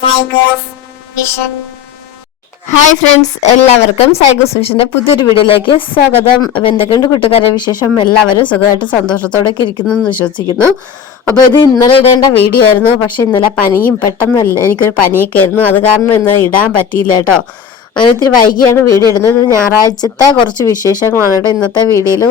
സൈഗസ് vision. Hi friends, എല്ലാവർക്കും സൈഗസ് വിഷന്റെ പുതിയൊരു വീഡിയോയിലേക്ക് സ്വാഗതം. എന്തൊക്കെയുണ്ട് കൂട്ടുകാരെ വിശേഷം? എല്ലാവരും സുഖമായിട്ട് സന്തോഷത്തോടെ ഇരിക്കുന്നു എന്ന് വിശ്വസിക്കുന്നു. അപ്പോൾ ഇത് ഇന്നലെ ഇടേണ്ട വീഡിയോ ആയിരുന്നു, പക്ഷെ ഇന്നലെ പനിയും പെട്ടെന്ന് എനിക്കൊരു പനിയൊക്കെ ആയിരുന്നു, അത് കാരണം ഇന്നലെ ഇടാൻ പറ്റിയില്ല കേട്ടോ. അങ്ങനെ ഇത്തിരി വൈകിയാണ് വീഡിയോ ഇടുന്നത്. ഞായറാഴ്ചത്തെ കുറച്ച് വിശേഷങ്ങളാണ് കേട്ടോ ഇന്നത്തെ വീഡിയോയിൽ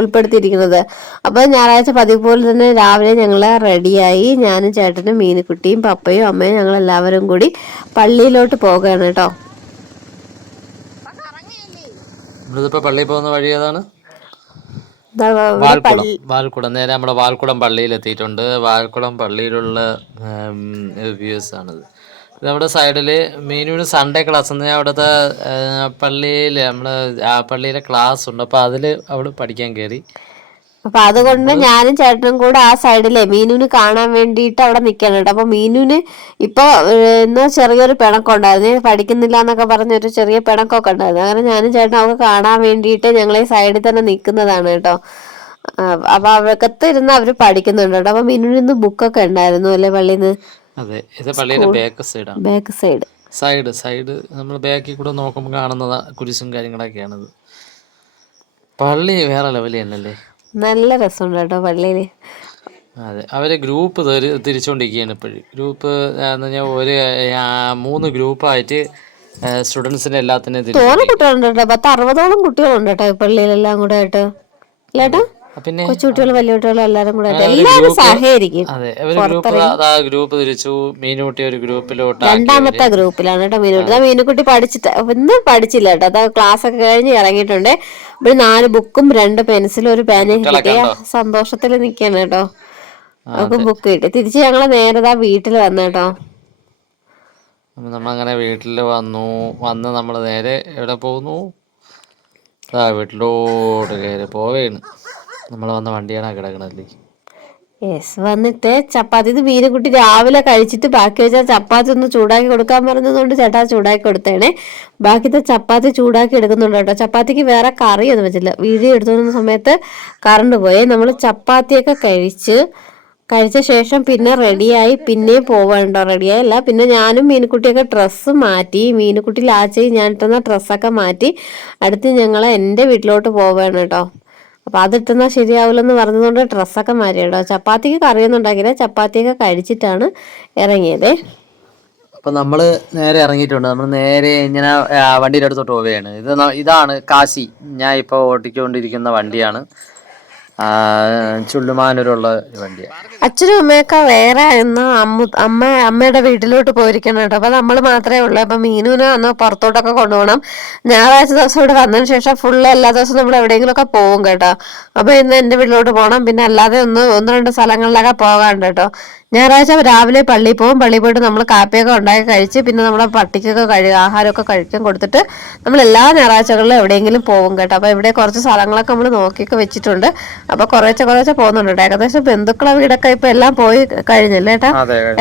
ഉൾപ്പെടുത്തിയിരിക്കുന്നത്. അപ്പോൾ ഞായറാഴ്ച പതിവ് പോലെ തന്നെ രാവിലെ ഞങ്ങൾ റെഡിയായി. ഞാനും ചേട്ടനും മീനുക്കുട്ടിയും പപ്പയും അമ്മയും ഞങ്ങൾ എല്ലാവരും കൂടി പള്ളിയിലോട്ട് പോകുകയാണ് കേട്ടോ. നമ്മളിതിപ്പോ പള്ളിയിൽ പോകുന്ന വഴി ഏതാണ്? വാൽക്കുടം. നേരെ നമ്മുടെ വാൽക്കുടം പള്ളിയിൽ എത്തിയിട്ടുണ്ട്. വാൽക്കുടം പള്ളിയിലുള്ള വ്യൂസ് ആണിത്. നമ്മുടെ സൈഡില് മീനുവിന് സൺഡേ ക്ലാസ് ഉണ്ട്. അവിടുത്തെ പള്ളിയിൽ നമ്മള് ആ പള്ളിയിലെ ക്ലാസ് ഉണ്ട്. അപ്പൊ അതില് അവള് പഠിക്കാൻ കയറി. അപ്പൊ അതുകൊണ്ട് ഞാനും ചേട്ടനും കൂടെ ആ സൈഡിലെ മീനുവിന് കാണാൻ വേണ്ടിയിട്ട് അവിടെ നിൽക്കണം കേട്ടോ. അപ്പൊ മീനുവിന് ഇപ്പൊ ഇന്ന് ചെറിയൊരു പിണക്കുണ്ടായിരുന്നു, പഠിക്കുന്നില്ല എന്നൊക്കെ പറഞ്ഞ ഒരു ചെറിയ പിണക്കൊക്കെ ഉണ്ടായിരുന്നു. അങ്ങനെ ഞാനും ചേട്ടനും അവർക്ക് കാണാൻ വേണ്ടിയിട്ട് ഞങ്ങൾ ഈ സൈഡിൽ തന്നെ നിൽക്കുന്നതാണ് കേട്ടോ. അപ്പൊ അവർക്കത്ത് ഇരുന്ന് അവര് പഠിക്കുന്നുണ്ട് കേട്ടോ. അപ്പൊ മീനുവിന് ഇന്ന് ബുക്കൊക്കെ ഉണ്ടായിരുന്നു അല്ലെ പള്ളിന്ന്? അതെ, ഇത് പള്ളിയുടെ ബാക്ക് സൈഡാണ്. ബാക്ക് സൈഡ് നമ്മൾ ബാക്കിൽ കൂടെ നോക്കുമ്പോൾ കാണുന്നത് കുരിശും കാര്യങ്ങളൊക്കെയാണിത്. പള്ളി വേറെ ലെവലിൽ തന്നെയല്ലേ, നല്ല രസമുണ്ട് കേട്ടോ പള്ളിയില്. അതെ, അവര് ഗ്രൂപ്പ് തിരിച്ചുകൊണ്ടിരിക്കുകയാണ് ഇപ്പോഴും. ഗ്രൂപ്പ് എന്ന് പറഞ്ഞാൽ ഒരു 3 ഗ്രൂപ്പായിട്ട് സ്റ്റുഡൻസിനെ എല്ലാത്തിനും തോനെ കുട്ടികളുണ്ട് കേട്ടോ. 10-60ഓളം കുട്ടികളുണ്ട് കേട്ടോ ഈ പള്ളിയിലെല്ലാം കൂടെ ആയിട്ട്. ഇല്ലേട്ടാ, പിന്നെ കൊച്ചുകുട്ടികളും വലിയ കുട്ടികളും എല്ലാരും കൂടെ എല്ലാവരും സഹകരിക്കും. ഗ്രൂപ്പ് തിരിച്ചു. മീനുകുട്ടി ഒരു ഗ്രൂപ്പിലോട്ട്, രണ്ടാമത്തെ ഗ്രൂപ്പിലാണ് കേട്ടോ മീനുകുട്ടി. മീനുകുട്ടി ഇന്ന് പഠിച്ചില്ല കേട്ടോ. അത് ക്ലാസ് ഒക്കെ കഴിഞ്ഞ് ഇറങ്ങിയിട്ടുണ്ട്. ഇവിടെ 4 ബുക്കും 2 പെൻസിലും ഒരു പേനയും കിട്ടിയ സന്തോഷത്തിൽ നിക്കാണ് കേട്ടോ. അവർക്ക് ബുക്ക് കിട്ടി. തിരിച്ച് ഞങ്ങള് നേരെ വീട്ടിൽ വന്നു കേട്ടോ. നമ്മളങ്ങനെ വീട്ടിൽ വന്ന് നമ്മൾ നേരെ എവിടെ പോകുന്നു? വീട്ടിലോട്ട് കയറി പോവേണ്. നമ്മൾ വന്ന വണ്ടിയാണ് കിടക്കണല്ലേ. യെസ്, വന്നിട്ട് ചപ്പാത്തി. ഇത് മീനുകുട്ടി രാവിലെ കഴിച്ചിട്ട് ബാക്കി വെച്ചാൽ ചപ്പാത്തി ഒന്ന് ചൂടാക്കി കൊടുക്കാൻ പറഞ്ഞതുകൊണ്ട് ചേട്ടാ ചൂടാക്കി കൊടുത്തേണേ. ബാക്കിത്തെ ചപ്പാത്തി ചൂടാക്കി എടുക്കുന്നുണ്ട് കേട്ടോ. ചപ്പാത്തിക്ക് വേറെ കറിയൊന്നും വെച്ചില്ല. വീഡിയോ എടുത്തുകൊണ്ടിരുന്ന സമയത്ത് കറണ്ട് പോയി. നമ്മൾ ചപ്പാത്തിയൊക്കെ കഴിച്ച ശേഷം പിന്നെ റെഡിയായി, പിന്നെയും പോവാണ്ടോ. റെഡിയായില്ല, പിന്നെ ഞാനും മീനുകുട്ടിയൊക്കെ ഡ്രസ്സ് മാറ്റി. മീനുകുട്ടി ലാച്ചയും ഞാൻ ഇട്ടുന്ന ഡ്രസ്സൊക്കെ മാറ്റി അടുത്ത് ഞങ്ങൾ എൻ്റെ വീട്ടിലോട്ട് പോവാണ് കേട്ടോ. അപ്പൊ അതിട്ടുന്ന ശരിയാവില്ലെന്ന് പറഞ്ഞതുകൊണ്ട് ഡ്രസ്സൊക്കെ മാറ്റി കേട്ടോ. ചപ്പാത്തിക്ക് കറിയൊന്നും ഉണ്ടാക്കിയില്ല, ചപ്പാത്തിയൊക്കെ കഴിച്ചിട്ടാണ് ഇറങ്ങിയത്. അപ്പൊ നമ്മള് നേരെ ഇറങ്ങിയിട്ടുണ്ട്. നമ്മൾ നേരെ ഇങ്ങനെ വണ്ടിയുടെ അടുത്തോട്ട് പോവുകയാണ്. ഇതാണ് കാശി. ഞാൻ ഇപ്പൊ ഓട്ടിക്കൊണ്ടിരിക്കുന്ന വണ്ടിയാണ്. ചുള്ളുമാനൂരുള്ള വണ്ടിയാണ്. അച്ഛനും അമ്മയൊക്കെ വേറെ ഇന്ന് അമ്മയുടെ വീട്ടിലോട്ട് പോയിരിക്കണം കേട്ടോ. അപ്പൊ നമ്മൾ മാത്രമേ ഉള്ളൂ. അപ്പൊ മീനുവിനെ ഒന്ന് പുറത്തോട്ടൊക്കെ കൊണ്ടുപോകണം. ഞായറാഴ്ച ദിവസം ഇവിടെ വന്നതിന് ശേഷം ഫുള്ള് എല്ലാ ദിവസവും നമ്മൾ എവിടെയെങ്കിലും ഒക്കെ പോകും കേട്ടോ. അപ്പൊ ഇന്ന് എൻ്റെ വീട്ടിലോട്ട് പോകണം. പിന്നെ അല്ലാതെ 1-2 സ്ഥലങ്ങളിലൊക്കെ പോകാണ്ട് കേട്ടോ. ഞായറാഴ്ച രാവിലെ പള്ളിയിൽ പോകും. പള്ളിയിൽ പോയിട്ട് നമ്മൾ കാപ്പിയൊക്കെ ഉണ്ടാക്കി കഴിച്ച് പിന്നെ നമ്മുടെ പട്ടിക്കൊക്കെ ആഹാരമൊക്കെ കഴിക്കാൻ കൊടുത്തിട്ട് നമ്മൾ എല്ലാ ഞായറാഴ്ചകളിലും എവിടെയെങ്കിലും പോകും കേട്ടോ. അപ്പൊ ഇവിടെ കുറച്ച് സ്ഥലങ്ങളൊക്കെ നമ്മൾ നോക്കിയൊക്കെ വെച്ചിട്ടുണ്ട്. അപ്പൊ കുറേശ്ശെ പോകുന്നുണ്ട്. ഏകദേശം ബന്ധുക്കളെ വീടൊക്കെ ഇപ്പൊ എല്ലാം പോയി കഴിഞ്ഞല്ലേ ഏട്ടാ?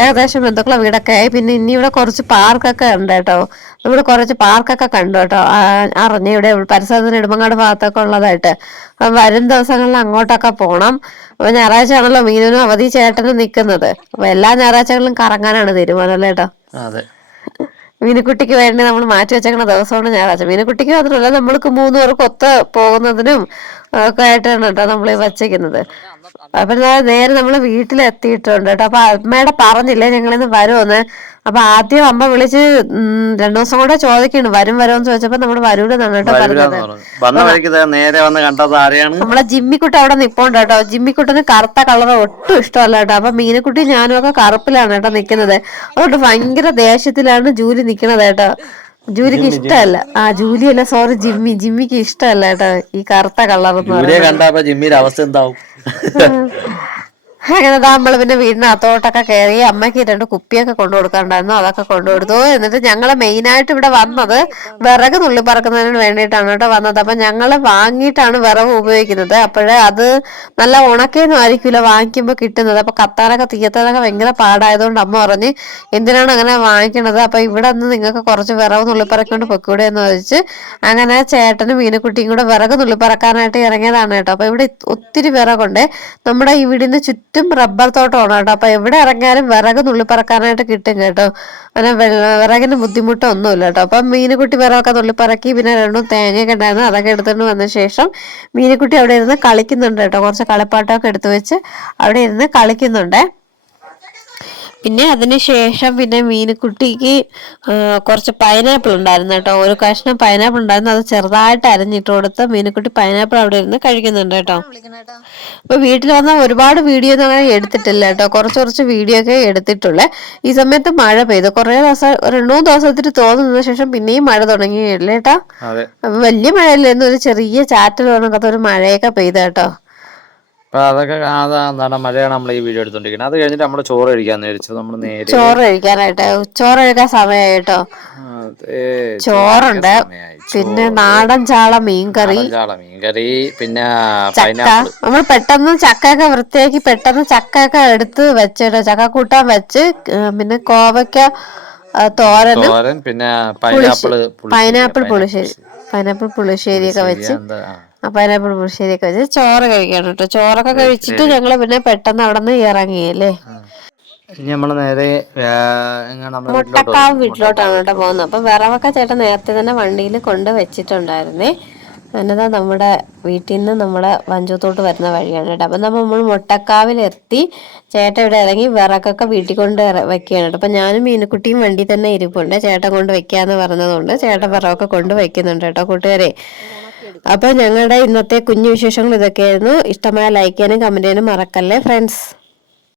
ഏകദേശം ബന്ധുക്കളെ വീടൊക്കെ ആയി. പിന്നെ ഇനി ഇവിടെ കുറച്ച് പാർക്കൊക്കെ ഉണ്ട് കേട്ടോ. ഇവിടെ കുറച്ച് പാർക്കൊക്കെ കണ്ടു കേട്ടോ. അറിഞ്ഞ ഇവിടെ പരിസരത്തിന് നെടുമങ്ങാട് ഭാഗത്തൊക്കെ ഉള്ളതായിട്ട്. വരും ദിവസങ്ങളിൽ അങ്ങോട്ടൊക്കെ പോകണം. അപ്പൊ ഞായറാഴ്ച ആണല്ലോ മീനുനും അവധി ചേട്ടനും നിൽക്കുന്നത്. അപ്പൊ എല്ലാ ഞായറാഴ്ചകളിലും കറങ്ങാനാണ് തീരുമാനം അല്ലേ ഏട്ടാ? മീനുകുട്ടിക്ക് വേണ്ടി നമ്മൾ മാറ്റി വെച്ചേക്കുന്ന ദിവസമാണ് ഞായറാഴ്ച. മീനുകുട്ടിക്ക് മാത്രമല്ല, നമ്മൾക്ക് 3 പേർക്ക് ഒത്ത് പോകുന്നതിനും ഒക്കെ ആയിട്ടാണ് കേട്ടോ നമ്മൾ വച്ചേക്കുന്നത്. അപ്പൊ നേരെ നമ്മൾ വീട്ടിലെത്തിയിട്ടുണ്ട് കേട്ടോ. അപ്പൊ അമ്മയുടെ പറഞ്ഞില്ലേ ഞങ്ങളിന്ന് വരുമെന്ന്. അപ്പൊ ആദ്യം അമ്മ വിളിച്ച് 2 ദിവസം കൂടെ ചോദിക്കുന്നു വരുമെന്ന് ചോദിച്ചപ്പോ നമ്മള് വരൂലെന്നാണ് കേട്ടോ പറഞ്ഞത്. നമ്മളെ ജിമ്മിക്കുട്ടി അവിടെ നിപ്പോണ്ട് കേട്ടോ. ജിമ്മിക്കുട്ടിന് കറുത്ത കളർ ഒട്ടും ഇഷ്ടമല്ല കേട്ടോ. അപ്പൊ മീനുകുട്ടി ഞാനും ഒക്കെ കറുപ്പിലാണ് കേട്ടോ നിക്കുന്നത്. അതുകൊണ്ട് ഭയങ്കര ദേഷ്യത്തിലാണ് ജൂലി നിക്കണത് കേട്ടോ. ജൂലിക്ക് ഇഷ്ടമല്ല. ജൂലിയല്ല, സോറി, ജിമ്മിക്ക് ഇഷ്ടമല്ല കേട്ടോ ഈ കറുത്ത കളർ. ജിമ്മിയുടെ അവസ്ഥ എന്താവും? അങ്ങനെ നമ്മള് പിന്നെ വീടിനകത്തോട്ടൊക്കെ കയറി. അമ്മയ്ക്ക് 2 കുപ്പിയൊക്കെ കൊണ്ടു കൊടുക്കാണ്ടായിരുന്നു, അതൊക്കെ കൊണ്ടുകൊടുത്തു. എന്നിട്ട് ഞങ്ങള് മെയിനായിട്ട് ഇവിടെ വന്നത് വിറക് നുള്ളി പറക്കുന്നതിന് വേണ്ടിയിട്ടാണ് കേട്ടോ വന്നത്. അപ്പൊ ഞങ്ങള് വാങ്ങിയിട്ടാണ് വിറക് ഉപയോഗിക്കുന്നത്. അപ്പോഴേ അത് നല്ല ഉണക്കൊന്നും ആയിരിക്കില്ല വാങ്ങിക്കുമ്പോൾ കിട്ടുന്നത്. അപ്പൊ കത്താനൊക്കെ തീയത്താനൊക്കെ ഭയങ്കര പാടായതുകൊണ്ട് അമ്മ പറഞ്ഞ് എന്തിനാണ് അങ്ങനെ വാങ്ങിക്കണത്, അപ്പൊ ഇവിടെ നിന്ന് നിങ്ങൾക്ക് കുറച്ച് വിറക് നുള്ളിപ്പറക്കൊണ്ട് പൊക്കൂടെ എന്ന് ചോദിച്ച് അങ്ങനെ ചേട്ടനും മീനുകുട്ടിയും കൂടെ വിറക് നുള്ളിപ്പറക്കാനായിട്ട് ഇറങ്ങിയതാണ് കേട്ടോ. അപ്പൊ ഇവിടെ ഒത്തിരി വിറകുണ്ട്. നമ്മുടെ ഈ വീടിന് ചുറ്റും ചുറ്റും റബ്ബർ തോട്ടമാണ് കേട്ടോ. അപ്പൊ എവിടെ ഇറങ്ങിയാലും വിറക് നുള്ളിപ്പറക്കാനായിട്ട് കിട്ടും കേട്ടോ. അങ്ങനെ വിറകിന് ബുദ്ധിമുട്ടൊന്നുമില്ല കേട്ടോ. അപ്പം മീനുകുട്ടി വിറകൊക്കെ നുള്ളിപ്പറക്കി, പിന്നെ 2 തേങ്ങയൊക്കെ ഉണ്ടായിരുന്നു, അതൊക്കെ എടുത്തുകൊണ്ട് വന്ന ശേഷം മീനുകുട്ടി അവിടെ ഇരുന്ന് കളിക്കുന്നുണ്ട് കേട്ടോ. കുറച്ച് കളിപ്പാട്ടമൊക്കെ എടുത്തു വെച്ച് അവിടെ ഇരുന്ന് കളിക്കുന്നുണ്ട്. പിന്നെ അതിന് ശേഷം പിന്നെ മീനുകുട്ടിക്ക് കുറച്ച് പൈനാപ്പിൾ ഉണ്ടായിരുന്നു കേട്ടോ. ഒരു കഷ്ണം പൈനാപ്പിൾ ഉണ്ടായിരുന്നു, അത് ചെറുതായിട്ട് അരിഞ്ഞിട്ട് കൊടുത്ത് മീനുകുട്ടി പൈനാപ്പിൾ അവിടെ ഇരുന്ന് കഴിക്കുന്നുണ്ട് കേട്ടോ. അപ്പൊ വീട്ടിൽ വന്ന ഒരുപാട് വീഡിയോ ഒന്നും അങ്ങനെ എടുത്തിട്ടില്ല കേട്ടോ. കുറച്ച് വീഡിയോ ഒക്കെ എടുത്തിട്ടുള്ളേ. ഈ സമയത്ത് മഴ പെയ്തു കുറേ ദിവസം, 2-3 ദിവസത്തിന് തോന്നുന്ന ശേഷം പിന്നെയും മഴ തുടങ്ങിയില്ലേ കേട്ടോ. അപ്പൊ വലിയ മഴയില്ലായിരുന്നു, ഒരു ചെറിയ ചാറ്റൽ വന്നൊക്കെ ഒരു മഴയൊക്കെ പെയ്ത കേട്ടോ. അപ്പൊ അതൊക്കെ എന്താണ് മഴയാണ് നമ്മൾ ഈ വീഡിയോ എടുത്തോണ്ടിരിക്കുന്നത്. അത് കഴിഞ്ഞിട്ട് നമ്മള് ചോറ് കഴിക്കാന്ന് വിചാരിച്ചു. നമ്മൾ നേരെ ചോറ് കഴിക്കാനായിട്ട്, ചോറ് കഴിക്കാൻ സമയമായി കേട്ടോ. ചോറുണ്ട്, പിന്നെ നാടൻ ചാള മീൻകറി, പിന്നെ ചക്ക. നമ്മൾ പെട്ടെന്ന് ചക്കയൊക്കെ വൃത്തിയാക്കി പെട്ടെന്ന് ചക്കയൊക്കെ എടുത്ത് വെച്ചിട്ട് ചക്കക്കൂട്ടാൻ വെച്ച്, പിന്നെ കോവയ്ക്ക തോരനും, പിന്നെ പൈനാപ്പിൾ പുളിശ്ശേരിയൊക്കെ വെച്ച്, പൈനാപ്പിൾ പുളിശ്ശേരിയൊക്കെ വെച്ച് ചോറ് കഴിക്കണം കേട്ടോ. ചോറൊക്കെ കഴിച്ചിട്ട് ഞങ്ങള് പിന്നെ പെട്ടെന്ന് അവിടെ നിന്ന് ഇറങ്ങിയല്ലേ. ഇനി നമ്മള് നേരെ മുട്ടക്കാവ് വീട്ടിലോട്ടാണ് കേട്ടോ പോകുന്നത്. അപ്പൊ വിറവൊക്കെ ചേട്ടൻ നേരത്തെ തന്നെ വണ്ടിയിൽ കൊണ്ട് വെച്ചിട്ടുണ്ടായിരുന്നേ. എന്നതാ നമ്മുടെ വീട്ടിൽ നിന്ന് നമ്മളെ വഞ്ചത്തോട്ട് വരുന്ന വഴിയാണ് കേട്ടോ. അപ്പൊ നമ്മൾ മുട്ടക്കാവിലെത്തി. ചേട്ടൻ ഇവിടെ ഇറങ്ങി വിറകൊക്കെ വീട്ടിൽ കൊണ്ട് വെക്കുകയാണ് കേട്ടോ. അപ്പൊ ഞാനും മീനുകുട്ടിയും വണ്ടി തന്നെ ഇരിപ്പുണ്ട്. ചേട്ടൻ കൊണ്ട് വെക്കാന്ന് പറഞ്ഞതുകൊണ്ട് ചേട്ടൻ വിറകൊക്കെ കൊണ്ട് വെക്കുന്നുണ്ട് കേട്ടോ കൂട്ടുകാരെ. അപ്പൊ ഞങ്ങളുടെ ഇന്നത്തെ കുഞ്ഞു വിശേഷങ്ങൾ ഇതൊക്കെയായിരുന്നു. ഇഷ്ടമായ ലൈക്ക് ചെയ്യാനും കമന്റ് ചെയ്യാനും മറക്കല്ലേ ഫ്രണ്ട്സ്.